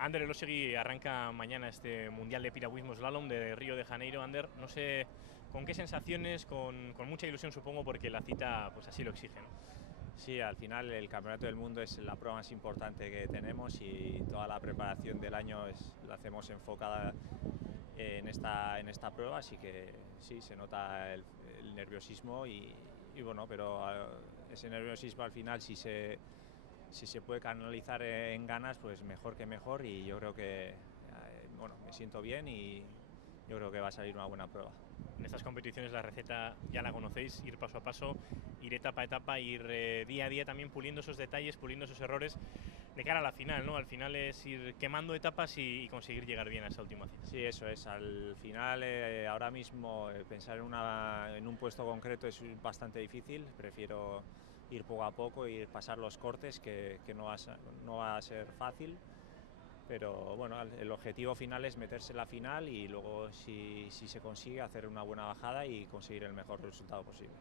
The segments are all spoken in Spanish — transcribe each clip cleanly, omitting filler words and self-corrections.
Ander Elosegui arranca mañana este Mundial de Piragüismo Slalom de Río de Janeiro. Ander, no sé con qué sensaciones, con mucha ilusión supongo, porque la cita pues así lo exige, ¿no? Sí, al final el Campeonato del Mundo es la prueba más importante que tenemos y toda la preparación del año la hacemos enfocada en esta prueba, así que sí, se nota el nerviosismo y bueno, pero ese nerviosismo al final si se puede canalizar en ganas, pues mejor que mejor, y yo creo que bueno, me siento bien y yo creo que va a salir una buena prueba. En estas competiciones la receta ya la conocéis, ir paso a paso, ir etapa a etapa, ir día a día también puliendo esos detalles, puliendo esos errores de cara a la final, ¿no? Al final es ir quemando etapas y conseguir llegar bien a esa última cita. Sí, eso es. Al final, ahora mismo, pensar en un puesto concreto es bastante difícil. Prefiero ir poco a poco, ir pasar los cortes, que no va a ser fácil. Pero bueno, el objetivo final es meterse en la final y luego, si se consigue, hacer una buena bajada y conseguir el mejor resultado posible.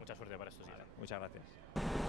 Mucha suerte para estos días. Vale, muchas gracias.